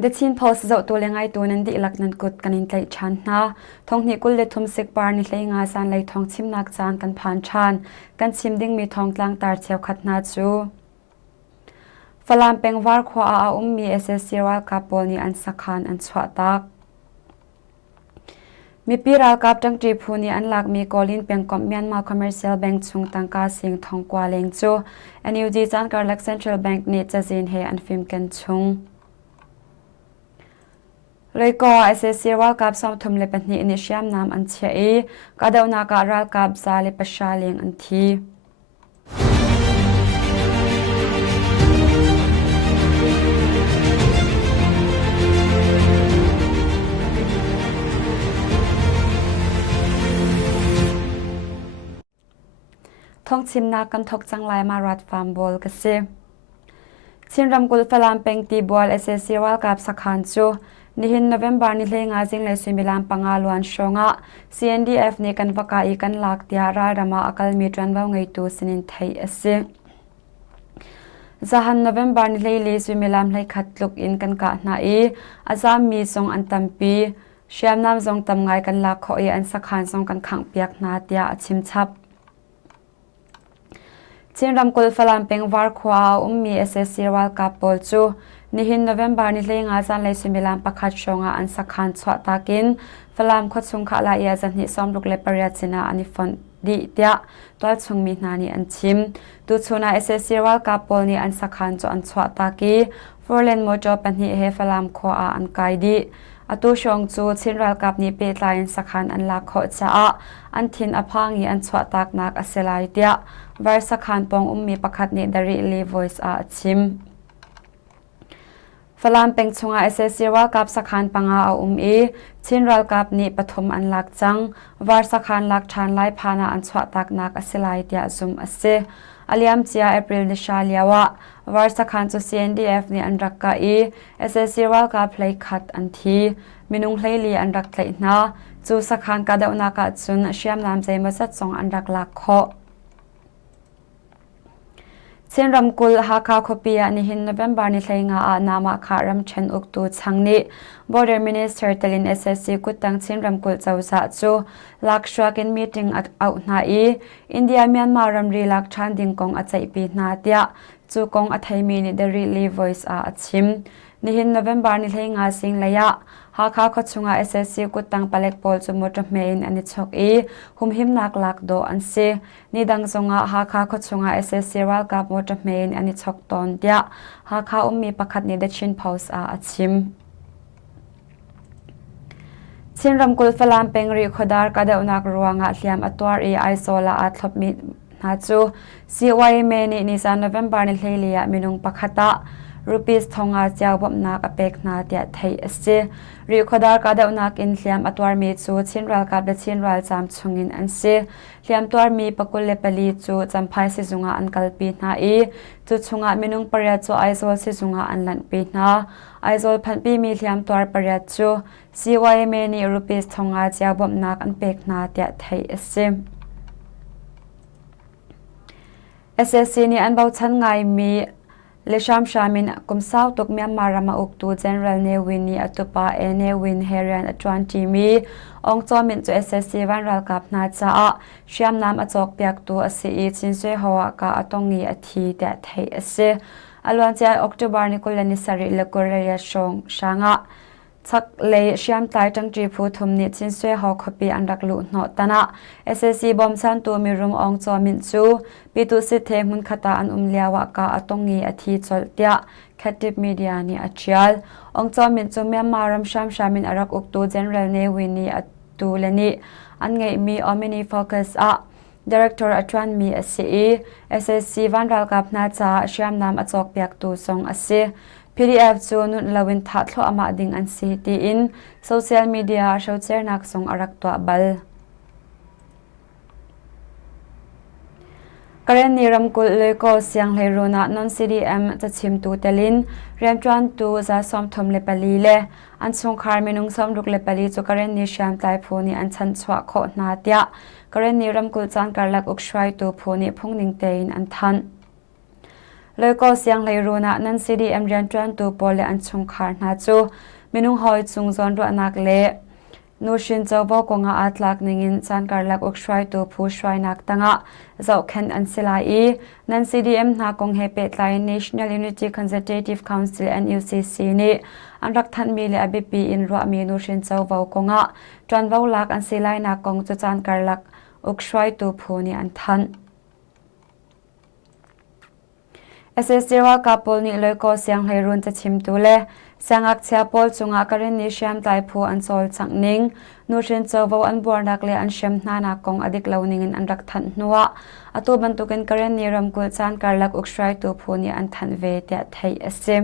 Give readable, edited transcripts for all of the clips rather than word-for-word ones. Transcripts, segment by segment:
The chin post zo tu lengai tu nan di lak nan kut kanin tlai chan na thong ni kul le thum sikpar ni hlei nga Zaanlei Thawngchim nak chan kan phan chan kan chim ding mi thong tlang tar cheu khat na chu falam peng war khwa a ummi SSC World Cup pol ni an sakhan an chwa tak mi piral kap tang tri phu ni an lak mi kolin peng kom Myanmar Commercial Bank chung tangka sing thong kwa leng chu NUG Zankar lak Central Bank ni chazin he an film kan chungเลยก็ SSC World Cup ซ้อมทุมเลปันนี้อินิเชียมน้ำอันเชียกาเดวนากา World Cup ซาเลปชาเลียงอันทีท่องชิมนากันทกจังไลมารัดฟาร์มบอลกันสิชินรำกุลฟลามเป็งตีบอล SSC World Cup สักขันจูนี่หินโนเวมบาร์นี่เลยงาจิงเลยสุมิลามปังอาลวนชงะ CNDF นี่กันวักอีกันหลักเดียราดามาอักลมีตรันว่าไงตัวสินินไทยเสียจะหันโนเวมบาร์นี่เลยสุมิลามเลยขัดลุกอินกันกะนาอาจารย์มีทรงอันตัมปีเชียมน้ำทรงตำไงกันหลักขออันสักขันทรงกันขังเปียกนาเดียชิมชับชินรำกุลฟลามเป็งวาร์ความี SSC World Cup ปอลจูนี่หินโนเวมบาร์นี่เลยงาจันเลยสุมิลามประคัดชงอันสักขันสวตากินฟลามขดชงขาลายาจันนิซ้อมลูกเล็บปริยัตินาอันนี้ฟอนดีเดียตัวชงมีนานี่อันชิมดูชนา SSC World Cup ปอลนี่อันสักขันจอันสวตากีฟอร์เลนโมจอปันนี่เฮฟลามขวาอันไกดีอตุชงจูชินรัลกับนี่เปิดลายสักขันอันลักขดจ้าอันทินอพังยีอันสวตากนักอเซลายเดียวาร์สักขันปองมีประคัดนี่ดาริลีวอยส์อาชิมฟลามเป็งชงอา SSC World Cup สักขันปังอาชินรัลกับนี่ปฐมอันลักจังวาร์สักขันลักชานไลพานาอันสวตากนักอเซลายเดียซุมอเซอเลียมเจียเอพริลนิชาเลียวะวาร์สักขันจู CNDF นี่อันรักกะSSC World Cup เพลย์คัดอันทีมินุงเพลย์ลีอันรักเลยนะจูสักขันกาเดวนากะจุนเชียมน้ำใจมาสัดสองอันรักลักโคเช่นรำกุลฮาคาคเปียนี่หินโนเวมบาร์นี่เลยงานามาคารำเชนอุกตูชังนี่ Border Minister ตลิน SSC กุตังเช่นรำกุลเจ้าสะจูลักชัวกินมีติ้งเอาหน้าอินเดียเมียนมารำรีลักชันดิ่งกองอัจฉริปีนาเดียจูกองอัธยมีนี่เดริลีวอยส์อาชิมนี่หินโนเวมบาร์นี่เลยงาสิงเลยะฮาคาขดชงอา SSC กุตังปาเล็กโพลจูมดเมนอันนี้ชกหุมหิมนักลักโดอันเซนี่ดังชงอาฮาคาขดชงอา SSC World Cup มดเมนอันนี้ชกตอนเดียฮาคามีประคัดนี่เดชินพาวส์อาชิมชินรำกุลฟลามเป็งรีคดาร์กาเดอุนักรัวงาเลียมอัตวารีไอโซลาอัตลบมินาจูซีวายเมนี่นิสานโนเวมบาร์นี่เลยเลียมินุงประคัตะรูปีสทองอาเจ้าบ่มนักอเปกนาเดียไทยเสรีคดาร์กาเดอุนักอินเลียมอัตวามีจูชินรัลกับเดชินรัลจามชงอินอันเสเลียมตัวมีปกุลเลปลีจูจำพายสิจุงาอันกัลปีนาจูชงอามินุงปริยัติจูไอโซลสิจุงาอันลันปีนาไอโซลพันปีมีเลียมตัวปริยัติจูซีวายเมนี่รูปีสทองอาเจ้าบ่มนักอันเปกนาเดียไทยเสSSC นี่อันเบาชันไงมีเลชามชามินกุมสาวตกเมียมารามาอุกตู General เนวินนี่อตุปาเนวินเฮเรียนอจวนทีมีองจอมินจู SSC วันรัลกับนาจาเชียมน้ำอจอกเปียกตัวสีจินเซหัวกาอตงงีอทีแต่ไทยเสอลวนเจอออกตุบาร์นิโคลนิสริเลกุเรียชงชางะชักเลยเชียมตายจังจีพูทุมนิจินเซหัวคบีอันรักลุนอตนะ SSC บอมซันตัวมีรุมองจอมินจูปีตุสิเทมุนขตาอันเลียวกาอตงงีอทีจอลเตียแคติบมีเดียนี่อัจฉริยองจอมินจูเมียมารำชามชามินอารักอุกตู General เนวินีอตูเลนีอันไงมีออมินีโฟกัสDirector อัจวนมีSSC วันรัลกับนาจาเชียมน้ำอจอกเปียกตูทรงPDF จูนุนลาวินทัดโลอามาดิงอันซีตีอินโซเชียลมีเดียโซเชียลนักส่งอารักตัวบัลกรณีรำกุลเลยก็เสียงเลรุนะนน CDM จะชิมตูเตลินเรียมจวนตูจะซ้อมทมเลปลีเลอันสงครามมินุงซ้อมลุกเลปลีจูกรณีเชียมไตพูนีอันชันสวะโคนาเตียกรณีรำกุลจานการลักอุกชวยตูพูนีพุ่งนิงเตอินอันทัน เลยก็เสียงเลยรูนะนั้น CDM เรียนจวนตัวปอลเลอันชงคาร์นาจูมินุงหอยจุงจอนรัวนักเละนูชินเจ้าบอกงาอัตลักนิงินจันการลักอุกชวยตัวผู้ชวยนักตั้งเจ้าเข็นอันสิลายนั้น CDM นักงเฮเปตไล National Unity Consultative Council NUCC นี่อันรักทันมีเลอบิปีอินรัวมีนูชินเจ้าบอกงาจวนบอกลักอันสิลายนักงจุจันการลักอุกชวยตัวผู้นี่อันทันSSC ว่ากาปลนี่เลยก็เสียงให้รุนจะชิมตัวเล่เสียงอักเชียปลจุงอาการนิชยมไตผู้อันโซลสังนิงนูชินเจ้าว่าอันบัวนักเลอันเชมนานักกงอดิกเหล่านิงอันรักทันนัวอตัวบรรทุกันการนิรำกุลจานการลักอุกชายตัวผู้นี่อันทันเวทีไทยเสีย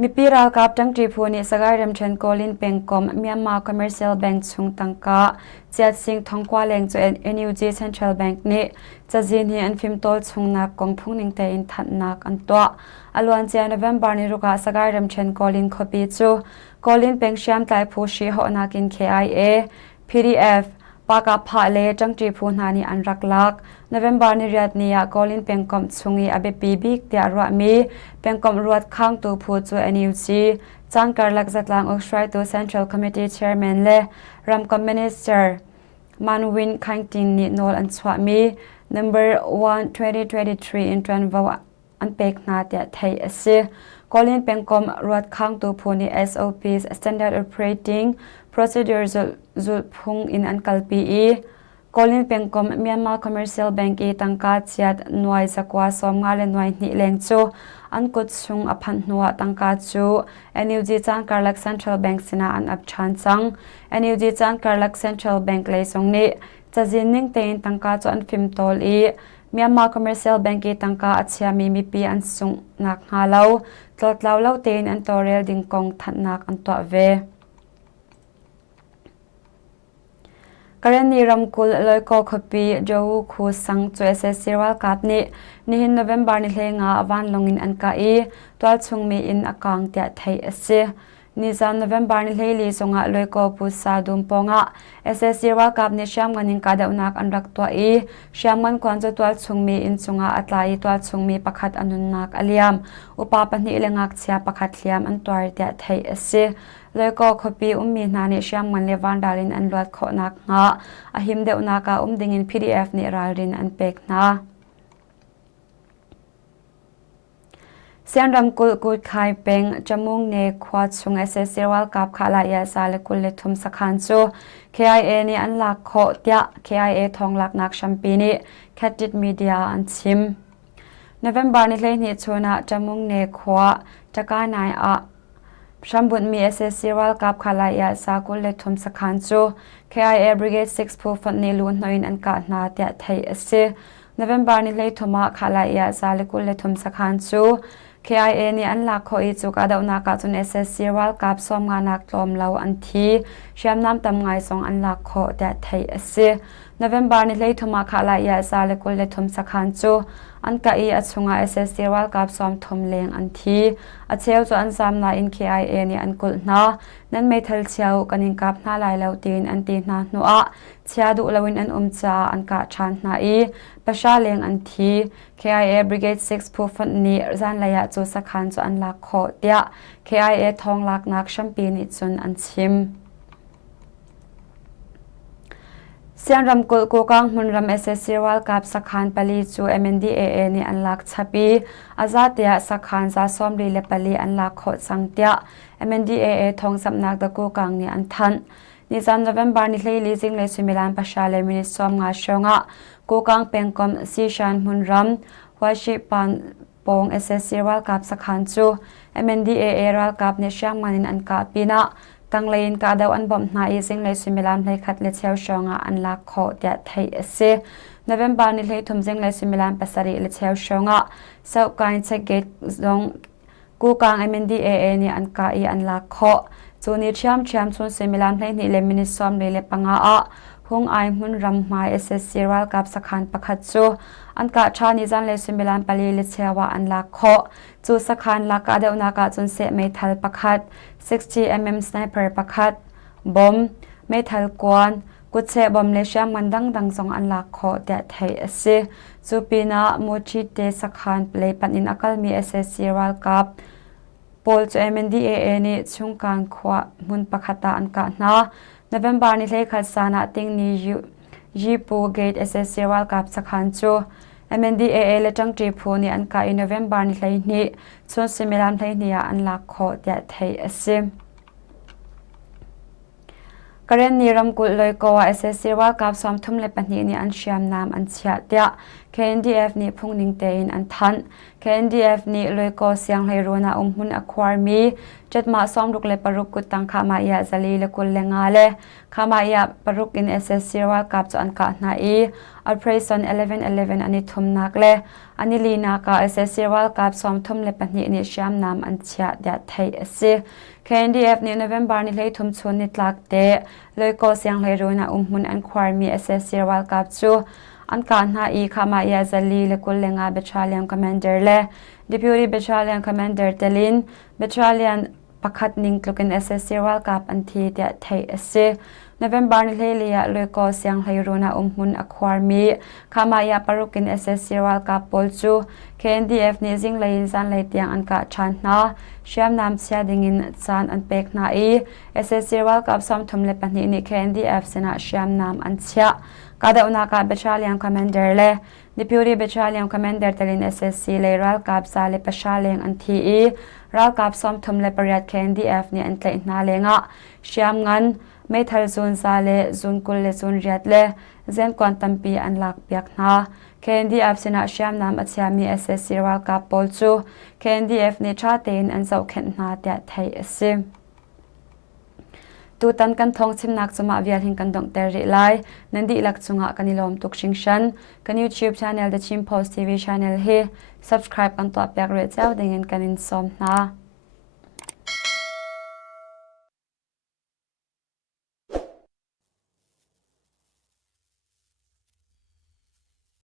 มีปีราวกับจังจีผู้นี้สกายรำเชนโกลินเป็นกอมเมียนมาคอมเมอร์เซียลแบงก์ชุงตังกาเจียดสิงทองกว่าแหล่งจุเอ็น NUG Central Bank นี้จะจีนอันฟิมโตชุงนักกองพุ่งนิงเตอินทันนักอันตัวอลวันเจียนNovemberนี้รุกาสกายรำเชนโกลินคอปีจูโกลินเป็นเชียมไตผู้ชีหอนักิน KIA PDF ปากาพาเลจังจีผู้นานีอันรักลักNovember นี้เรียดนี้โกลินเป็นกอมชุงอีอเบปีบิกเดียรัวมีเป็นกอมรวดข้างตัวผู้จู NUGจันการลักจัดลางอุกชายตัว Central Committee Chairman และรำคอม Minister มันวินคังตินนิโนลอันสวามี Number 1 2023 in ทรานวาอันเป็กนาเดียไทยเสียโกลินเป็นกอมรวดข้างตัวผู้นี้ SOPs Standard Operating Procedures จุดพุงอินอันกัลปีโกลินเป็นกอมเมียนมา Commercial Bank ตั้งกาจัดหน่วยสักว่าสมงานหน่วยนิเลงจูอันกุดซุงอพันหัวตั้งกาจู NUG จันการลัก Central Bank สินาอันอับชันจัง NUG จันการลัก Central Bank เลยส่งนี้จะจินนิ่งเตนตั้งกาจูอันฟิมโตลีเมียนมา Commercial Bank ตั้งกาอัจฉริยมีปีอันส่งนักหาเล่าตลอดเล่าเตนอันตัวเรลดิงกองทันนักอันตัวเวกรณีรำกุลเลยก็ขบีโจวคูสังจวยเซซิรัลกับนี้นี่หิน November นี่เลยงาวันลงอินอันกาตัวชงมีอินอากางเตียไทยเสียนี่จัน November นี่เลยลีส่งเลยก็ปุษาดุมปงเซซิรัลกับนี้เชื่อมกันอินกาเดวนักอันรักตัวเชื่อมกันควันจะตัวชงมีอินส่งอัตไลตัวชงมีประคัดอนุนักอเลียมอุปปันนี่เลงักเชียประคัดเลียมอันตัวเตียไทยเสียเลยก็ขบีมีนานิเชื่อมมันเลวันดารินอันรวดขอนักงาอหิมเดวนักดิ่งอิน PDF นี่รารินอันเป็กนาเสียงรำกุลกุดไข่เป็งจมูกเนควาชุงSSCวัลกับขาลายาซาเลกุลเลทุมสักขันจู KIA นี่อันลักโคเตีย KIA ทองลักนักชัมปีนี่แคดิดมีเดียอันชิม November นี่เลยนี่ชนะจมูกเนควาจะการนายชัมบุญมี SSC วัลกับขาลายาซากุลเลทุมสักขันจู KIA Brigade 6ผู้ฟันนี่ลุนหน่อยอันกาดนาเตียไทยเสี November นี่เลยทุมาขาลายาซาเลกุลเลทุมสักขันจู KIA นี่อันลักโคจูกาดาวนักจุน SSC วัลกับสมงานักลมเหลาอันทีเชื่อมน้ำตำไงสองอันลักโคเตียไทยเสี November นี่เลยทุมาขาลายาซาเลกุลเลทุมสักขันจูอันกะอัชงา SSC วัลกับสมทมเลงอันทีอัเชียวจอันซ้ำนาอิน KIA นี่อันกุลนานั้นไม่ทัลเชียวกันอินกับนาลายเหลาตีนอันตีนาหนัวเชียดุลวินอันจาอันกะชันนาประชาเลงอันที KIA Brigade 6ผู้ฟันนี้จานระยะจูสักขันจอันลักโคเตีย KIA ทองลักนักชัมปีนิจุนอันชิมเสียงรำกุลกูกังมุนรำ SSC วัลกับสักขันปลีจู MNDAA นี่อันลักชับีอาซาเตียสักขันซาซ้อมรีเลปลีอันลักโคสังเตีย MNDAA ทองสำนักตะกูกังนี่อันทันนิจัน November นี่เลยลีซิงเลยสุมิลันประชาเลมินิสอมงาชงะกูกังเป็นกอมซีชันมุนรำวชิปันปง SSC วัลกับสักขันจู MNDAA วัลกับเนช่างมันอันกาปีนะตั้งเลนกาดาวอันบอมนาอีซิงเลยสุมิลันเลยขัดเลเชียวชงะอันลักโคเตียไทยเสี November นี่เลยทุ่มซิงเลยสุมิลันปัสริเลเชียวชงะเซาการเชเกตซงกูกัง MNDAA นี่อันกาอันลักโคจูนิชยมชวนสุมิลันเลยนี่เลมินิซอมเลยปังอาหงไอมุนรำมา SSC วัลกับสักขันประคัดจูอันกาชานิจันเลยสุมิลันปลีเลเชียวอันลักโคจูสักขันลักกาเดวนักจุนเสเมทัลประคัด60mm sniper ประคัดบอมเมทัลกวนกุเชบอมเลเชียมันดังสองอันลักโคเตียไทยเสี Supina Mochi Te Sakhan Play Panin Akalmi SSC World Cup Pol chu MNDAA ni chungkan khwa mun pakhata an ka na November ni hlei khat sana ting ni Jipu Gate SSC World Cup sakhan chu MNDAA le tangti phu ni an ka in November ni hlei ni chon similam hlei ni an la kho tia thei asim Karen ni ramkul loi ko SSC World Cup som thum le pani ni an siam nam an chia tia KNDF ni phungning te in an than KNDF ni loi ko siang hlei rona hun akhwar mi chatma som ruk le paruk ku tang kha ma ya zali le kul lenga le khama ya paruk in SSC World Cup chu an ka na I Operation 1111 ani thum nak le ani lina ka SSC World Cup som thum le pani ni siam nam an chia da thei ase KNDF ni November ni hlei thum chun ni tlak te loi ko siang hlei rona hun an khwar mi SSC World Cup chu an ka na I khama ya zali le kul lenga battalion commander le deputy battalion commander telin battalion pakhat ning tlukin SSC World Cup an thi tia thei ase November ni hlei lia loi ko siang hlei rona hun akhwar mi khama ya parukin SSC World Cup pol chu KNDF ni Zaanlei Zaanlei tiang an ka than na siam nam sia dingin chan an pek na I SSC World Cup som thum le pani ni KNDF sena siam nam an chia kada unaka battalion commander le deputy battalion commander telin SSC le World Cup sa le pashaleng an thi I World Cup som thum le pariat KNDF ni an tlei na lenga siam ngan mai thal zon sa le zon kul le zon riat le zen kwantam pi an lak piak na KNDF sena siam nam achiami SSC World Cup pol chu KNDF ni tha tein an zau khen na tia thei ase tu tan kan Thawngchim nak chuma vial hin kan dong ter ri lai nandi lak chunga kanilom tuk shingshan kan YouTube channel the Chim Post TV channel he subscribe kan to pek re chau dingin kanin som na